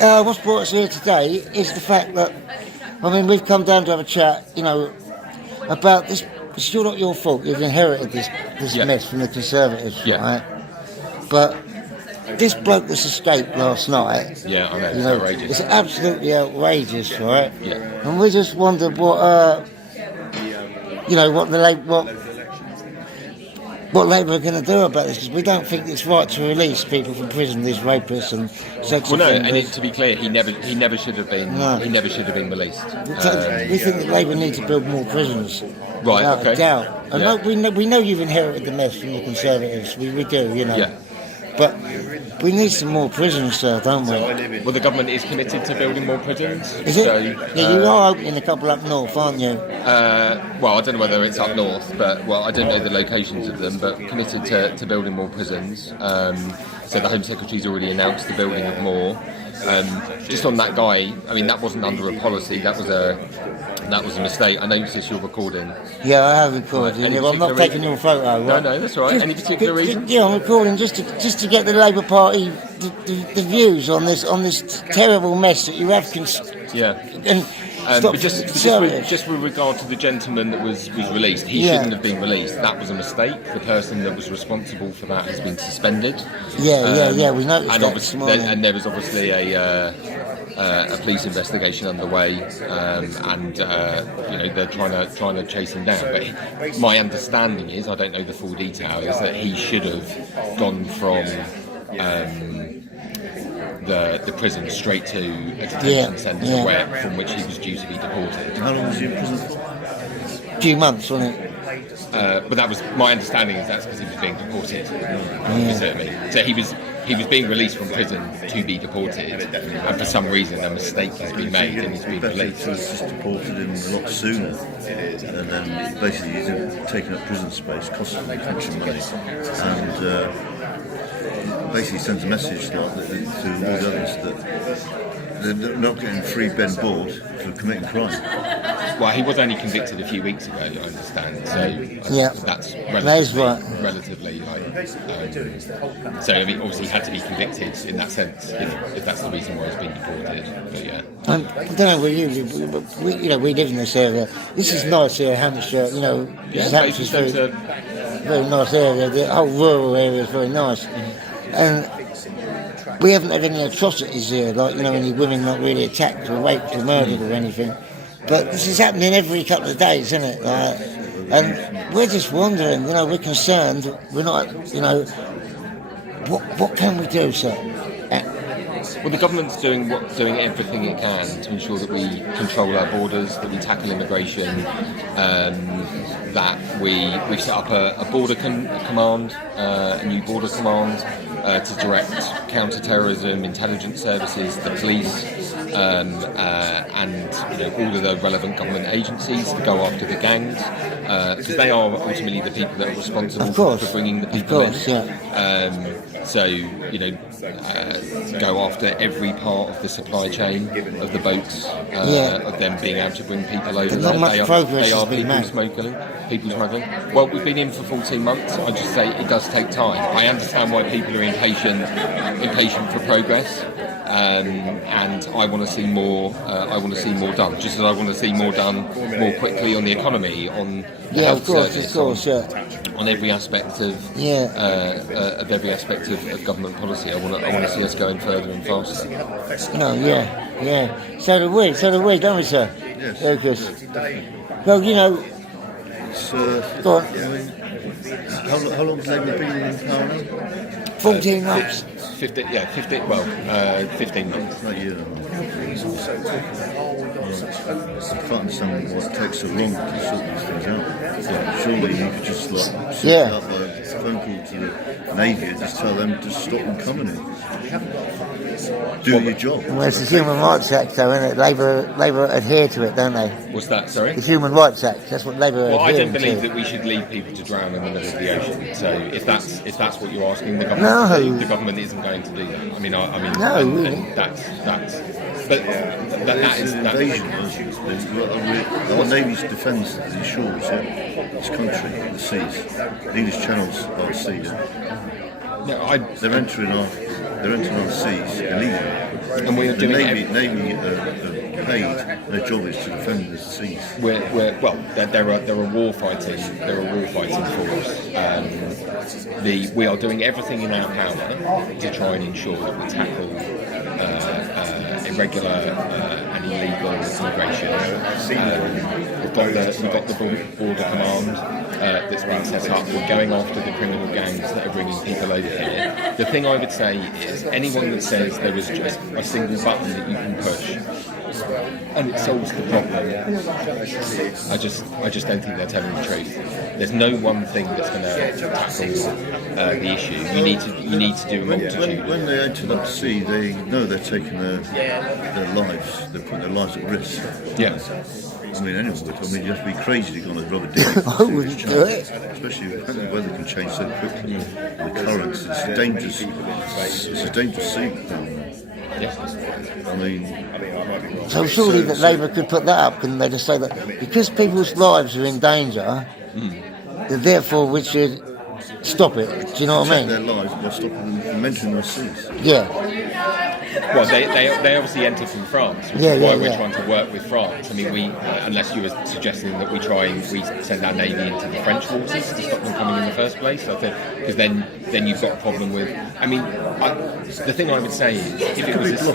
What's brought us here today is the fact that, I mean, we've come down to have a chat, about this. It's still not your fault. You've inherited this mess from the Conservatives, right? But this bloke that's escaped last night. Yeah, I know. It's outrageous. It's absolutely outrageous, right? Yeah. And we just wondered what Labour are going to do about this, because we don't think it's right to release people from prison, these rapists and sex offenders. And to be clear, he never should have been. No. He never should have been released. We think that Labour need to build more prisons. Right. Without Okay. a doubt. And Yeah. we know you've inherited the mess from the Conservatives. We do, Yeah. But we need some more prisons, sir, don't we? Well, the government is committed to building more prisons. Is it? So, You are opening a couple up north, aren't you? well, I don't know whether it's up north, but I don't know the locations of them. But committed to building more prisons. So the Home Secretary's already announced the building of more. Just on that guy, I mean, that wasn't under a policy. That was a mistake. I noticed you're recording. Yeah, I have recorded. Any I'm not particular taking your photo. Right? No, that's all right. Any particular reason? Yeah, I'm recording just to get the Labour Party the views on this terrible mess that you have. Yeah. And stop but just with regard to the gentleman that was released, he shouldn't have been released. That was a mistake. The person that was responsible for that has been suspended. Yeah. We noticed and that this morning. And there was obviously a police investigation underway, and they're trying to chase him down. But my understanding is, I don't know the full detail, is that he should have gone from the prison straight to a detention centre from which he was due to be deported. How long was he in prison? A few months, wasn't it? But that was my understanding, is that's because he was being deported. Certainly. So he was being released from prison to be deported, and for some reason a mistake has been made and he's been released. Just deported him a lot sooner, and then basically he's taking up prison space, costing the pension money, and basically sends a message to all the others that they're not getting free Ben Board for committing crime. Well, he was only convicted a few weeks ago, I understand. So that's relatively so I mean, obviously he had to be convicted in that sense, if that's the reason why he's been deported. But yeah. I don't know where you live, but we live in this area. This is nice here, Hampshire. Hampshire's very nice area. The whole rural area is very nice, and we haven't had any atrocities here, like any women not really attacked or raped or murdered or anything. But this is happening every couple of days, isn't it? And we're just wondering, we're concerned. We're not, what can we do, sir? Well, the government's doing everything it can to ensure that we control our borders, that we tackle immigration, that we've set up a border command, a new border command to direct counter-terrorism, intelligence services, the police, and all of the relevant government agencies to go after the gangs, because they are ultimately the people that are responsible for bringing the people in. Go after every part of the supply chain of the boats, of them being able to bring people over. Not much progress has been made. People smuggling. Well, we've been in for 14 months. I just say it does take time. I understand why people are impatient for progress. And I want to see more. I want to see more done. Just as I want to see more done more quickly on the economy, on the health service, on every aspect of every aspect of government policy. I want to see us going further and faster. So do we, don't we, sir? Yes. Lucas. Well, go on. How long have they been in power now? 14 months. 15 months. Not a year. I can't understand why it takes so long to sort these things out. Surely you could just sort out by a phone call to the Navy and just tell them to stop them coming in. Do your job. Well, it's the Human Rights Act, though, isn't it? Labour adhere to it, don't they? What's that? Sorry. The Human Rights Act. That's what Labour. Well, I don't believe that we should leave people to drown in the middle of the ocean. So if that's what you're asking, the government isn't going to do that. I mean, really. That is invasion. Our Navy's defence the shores, this country, the seas. The English channels are the sea. They're entering our they're entering on the seas illegally. And we are The doing Navy are paid. Their job is to defend the seas. They're a war fighting force. We are doing everything in our power to try and ensure that we tackle irregular and illegal immigration. We've got the border command that's been set up. We're going after the criminal gangs that are bringing people over here. The thing I would say is anyone that says there is just a single button that you can push and it solves the problem, I just don't think they're telling the truth. There's no one thing that's going to tackle the issue. You need to do a multitude. When they enter up to sea, they know they're taking their lives. They're putting their lives at risk. Yeah. I mean, anyone would. I mean, you have to be crazy to go on a rubber digger. I wouldn't do it. Especially when the weather can change so quickly. The currents, it's a dangerous sea. I mean, So surely that Labour could put that up, couldn't they? Just say that because people's lives are in danger, that therefore we should stop it. Do you know what I mean? their lives by stopping them from entering the seas. Yeah. Well, they obviously enter from France, which is why we're trying to work with France. I mean, we unless you were suggesting that we send our navy into the French waters to stop them coming in the first place. I think because then you've got a problem with. I mean, the thing I would say is if it was, I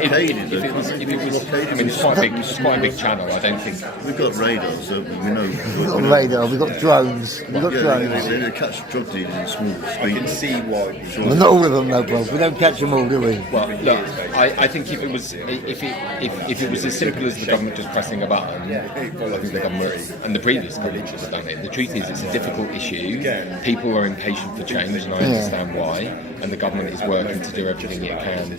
mean, it's quite a big channel. I don't think we've got radars, don't we? We know. We've got radar. We've got drones. They catch drug dealers in small speed. I can see why. Well, not all of them, though, bro. We don't catch them all, do we? Well, look, I think if it was as simple as the government just pressing a button, I think the government and the previous government should have done it. The truth is, it's a difficult issue. People are impatient for change, and I understand why. And the government is working to do everything it can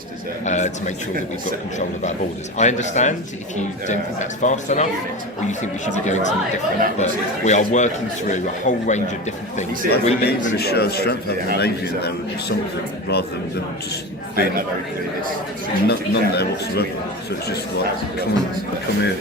to make sure that we've got control of our borders. I understand if you don't think that's fast enough, or you think we should be doing something different. But we are working through a whole range of different things. I think even a show of strength having a navy in there would be something, rather than just being none there whatsoever. So it's just like, come here.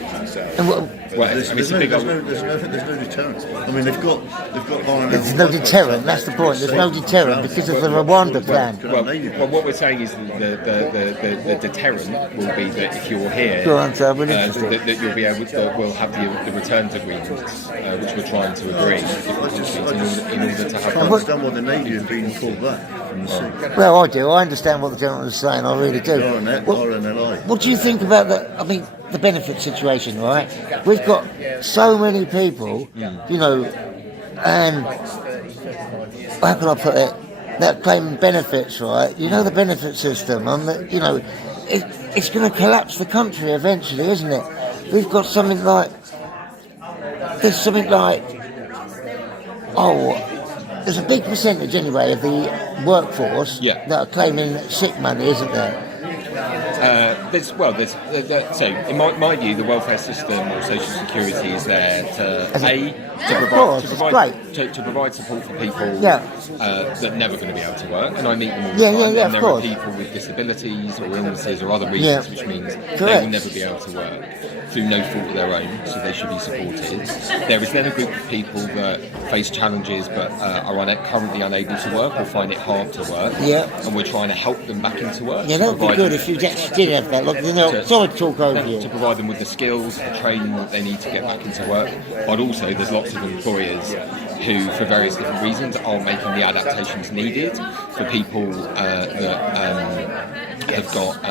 There's no deterrent. I mean, they've got RNL. There's no deterrent. That's the point. There's no deterrent because of the Rwanda plan. Well, what we're saying is the deterrent will be that if you're here, that you'll be able to. We'll have the returns agreements, which we're trying to agree in order to have. I understand why the Navy have been pulled back from the sea. Well, I do. I understand what the gentleman is saying. I really do. RNLI. What do you think about the? I mean, the benefit situation, right? We've got so many people, you know, and how can I put it? That claim benefits, right? You know the benefit system, and you know, it's going to collapse the country eventually, isn't it? We've got something like there's a big percentage anyway of the workforce that are claiming sick money, isn't there? So in my view, the welfare system or social security is there to provide support for people that are never going to be able to work, and I meet them all the time. And there are people with disabilities or illnesses or other reasons, which means they will never be able to work through no fault of their own, so they should be supported. There is then a group of people that face challenges but are currently unable to work or find it hard to work, and we're trying to help them back into work. Yeah, that would be good if you actually did have that. Look, you know, sorry to talk over you. To provide them with the skills, the training that they need to get back into work. But also, there's lots of employers who, for various different reasons, are making the adaptations needed for people that have got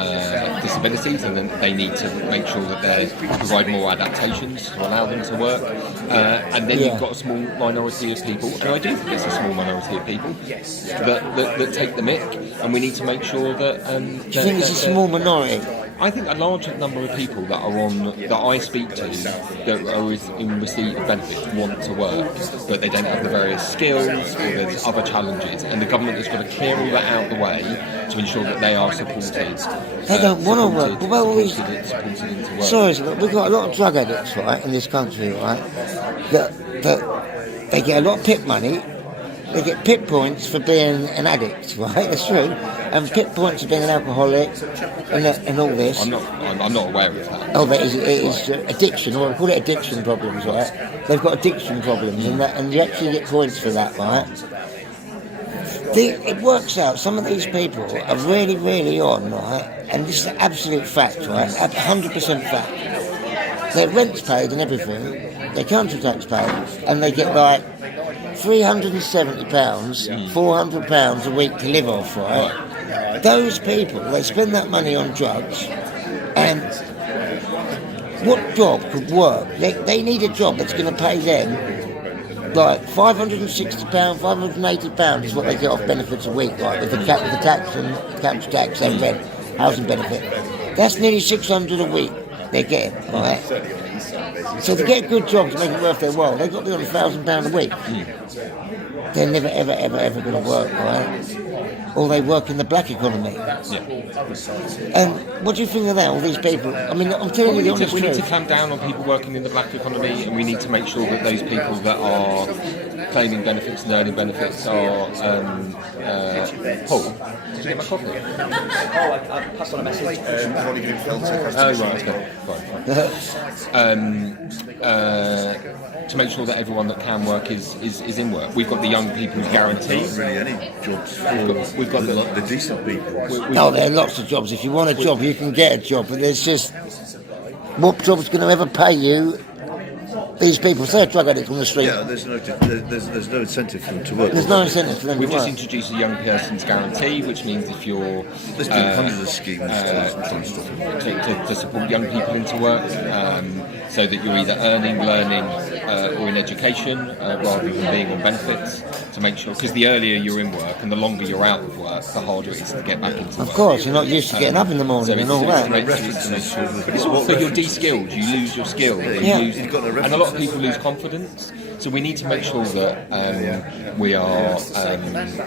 disabilities, and then they need to make sure that they provide more adaptations to allow them to work. And then you've got a small minority of people, and I do think there's a small minority of people that take the mick, and we need to make sure that. Do you think it's a small minority? I think a large number of people that I speak to that are in receipt of benefits want to work, but they don't have the various skills or there's other challenges, and the government has got to clear all that out of the way to ensure that they are supported. They don't want to work. Well, sorry, we've got a lot of drug addicts, right, in this country, right, that they get a lot of PIP money. They get PIP points for being an addict, right? That's true. And PIP points for being an alcoholic and all this. I'm not aware of that. Oh, but it is addiction, or we call it addiction problems, right? They've got addiction problems, and you actually get points for that, right? It works out. Some of these people are really, really on, right? And this is an absolute fact, right? 100% fact. Their rent's paid and everything, their council tax paid, and they get like £370, £400 a week to live off, right? Those people, they spend that money on drugs, and what job could work? They need a job that's going to pay them like £560, £580 is what they get off benefits a week, right? With the tax and council tax and rent, housing benefit. That's nearly £600 a week they're getting, right? So to get a good job to make it worth their while, they've got to be on £1,000 a week. They're never, ever, ever, ever going to work, right? Or they work in the black economy. And what do you think of that, all these people? I mean, I'm telling you the honest truth. We need to clamp down on people working in the black economy, and we need to make sure that those people that are claiming benefits and earning benefits are... Paul, did you get my coffee? I passed on a message. I've already been filtered. Oh, right, okay. Fine. To make sure that everyone that can work is in work. We've got the young people's guarantee. Not really any jobs. We've got the decent people. No, there are lots of jobs. If you want a job, you can get a job. But there's just... What job's going to ever pay you? These people, say a drug addict on the street. Yeah, there's no incentive for them to work. There's no incentive for them We've to just work. introduced a young person's guarantee, which means if you're There's been hundreds of schemes to support young people into work, so that you're either earning, learning, or in education, rather than being on benefits, to make sure, because the earlier you're in work and the longer you're out of work, the harder it is to get back into work. Of course, you're not used to getting up in the morning and all that. But it's also you're de-skilled, you lose your skill, Yeah. and a lot of people lose confidence. So we need to make sure that we are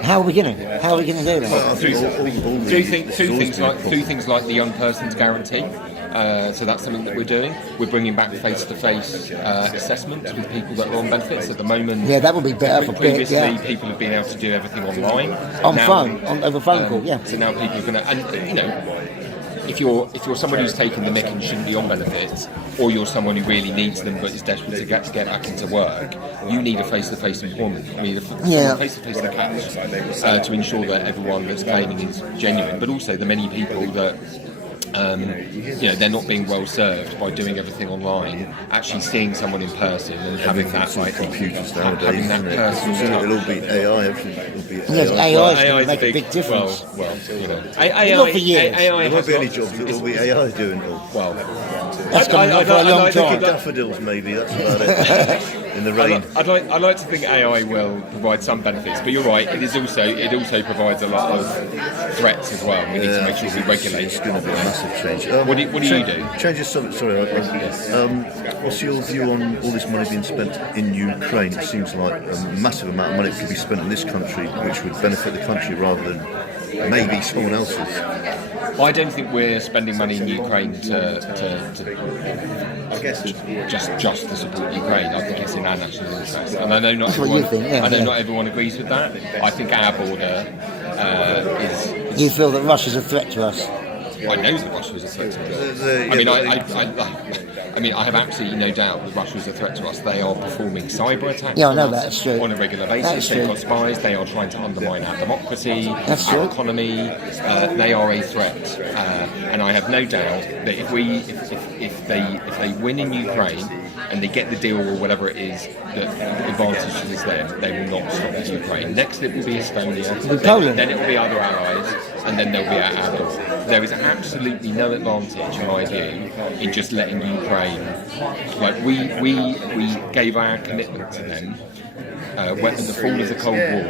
How are we going to do that? through things like the young person's guarantee. So that's something that we're doing. We're bringing back face-to-face assessments with people that are on benefits at the moment. Yeah, that would be better for Previously, yeah. people have been able to do everything online. Over phone call, yeah. So now people are going to, and you know, if you're someone who's taken the mick and shouldn't be on benefits, or you're someone who really needs them but is desperate to get back into work, you need a face-to-face employment. You need a face-to-face catch to ensure that everyone that's claiming is genuine, but also the many people that they're not being well served by doing everything online. Actually seeing someone in person and having that computers nowadays, having that personal it'll all be AI. Everything will be AI. Yes, AI is going to is make a big difference. Well, you know, Not for years. There won't be any jobs. It'll be AI doing it all. Well, That's going to go for a long time. Daffodils, maybe. That's about it. In the rain. I'd like to think AI will provide some benefits, but you're right. It also provides a lot of threats as well. We need to make sure we regulate. It's going to be a massive change. What do you do? Change the subject. Sorry. What's your view on all this money being spent in Ukraine? It seems like a massive amount of money could be spent in this country, which would benefit the country rather than maybe someone else's. I don't think we're spending money in Ukraine to just to support Ukraine. I think it's in our national interest, and I know not That's what you everyone. think, yeah, I know yeah. not everyone agrees with that. I think our border is. You feel that Russia's a threat to us? I know that Russia is a threat to us. I mean, I have absolutely no doubt that Russia is a threat to us. They are performing cyber attacks Yeah, I know that's true. on a regular That's basis. They've true. got spies. They are trying to undermine our democracy, That's our true. economy. They are a threat, and I have no doubt that if they win in Ukraine and they get the deal or whatever it is that advantages them, they will not stop Ukraine. Next, it will be Estonia. It'll be Poland. Then it will be other allies, and then they'll be at our door. There is absolutely no advantage, in my view, in just letting Ukraine. Like we gave our commitment to them when at the fall of the Cold War.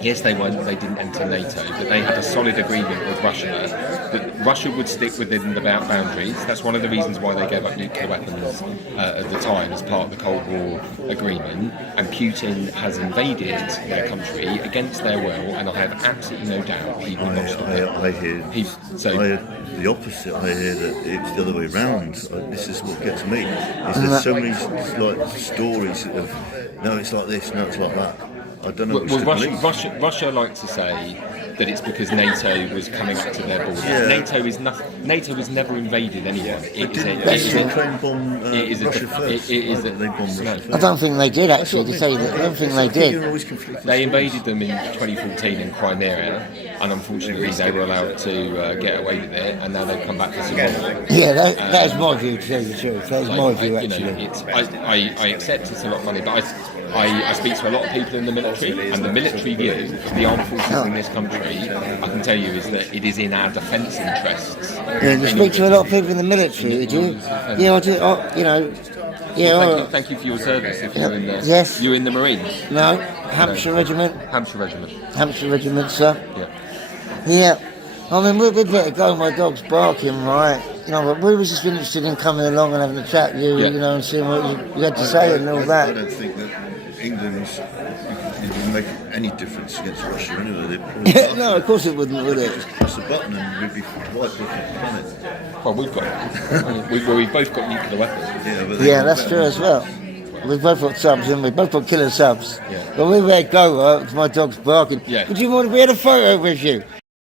Yes, they didn't enter NATO, but they had a solid agreement with Russia that Russia would stick within the boundaries. That's one of the reasons why they gave up nuclear weapons at the time as part of the Cold War agreement. And Putin has invaded their country against their will, and I have absolutely no doubt he will not stop it. I hear the opposite. I hear that it's the other way around. This is what gets me. There's so many stories of no, it's like this, no, it's like that. I don't know. Well, Russia like to say that it's because NATO was coming up to their borders. Yeah. NATO has never invaded anyone. It is a, it Didn't is a, Ukraine bomb it is a Russia def- first? it is a- They bombed no. Russia first. I don't think they did actually. To tell you that, I don't think they You're did. always conflicting They stories. invaded them in 2014 in Crimea, and unfortunately they were allowed to get away with it, and now they've come back to some more. Yeah, that is my view. To tell you the truth, that is my view actually. I accept it's a lot of money, but I speak to a lot of people in the military, and the military view of the armed forces in this country, I can tell you, is that it is in our defence interests. Yeah, you speak to a lot of people in the military, do you? Yeah, I do. You know, yeah. Thank you for your service. If you're in the, Yes. you're in the Marines, No, Hampshire Regiment, Hampshire Regiment. Hampshire Regiment, sir. Yeah. Yeah. I mean, we'd let it go. My dog's barking, right? You know, but we were just interested in coming along and having a chat with you, Yeah. you know, and seeing what you had to say and all I that. don't think that England's it would make any difference against Russia anyway. They'd probably Yeah, no, of course it wouldn't, would it? just press a button and we'd be wiped off the planet. Well, we've both got nuclear weapons. Yeah, but Yeah, that's true as well. We've both got subs and we've both got killer subs. Yeah. But we let go, right? My dog's barking. Yeah. Would you want to be in a photo with you?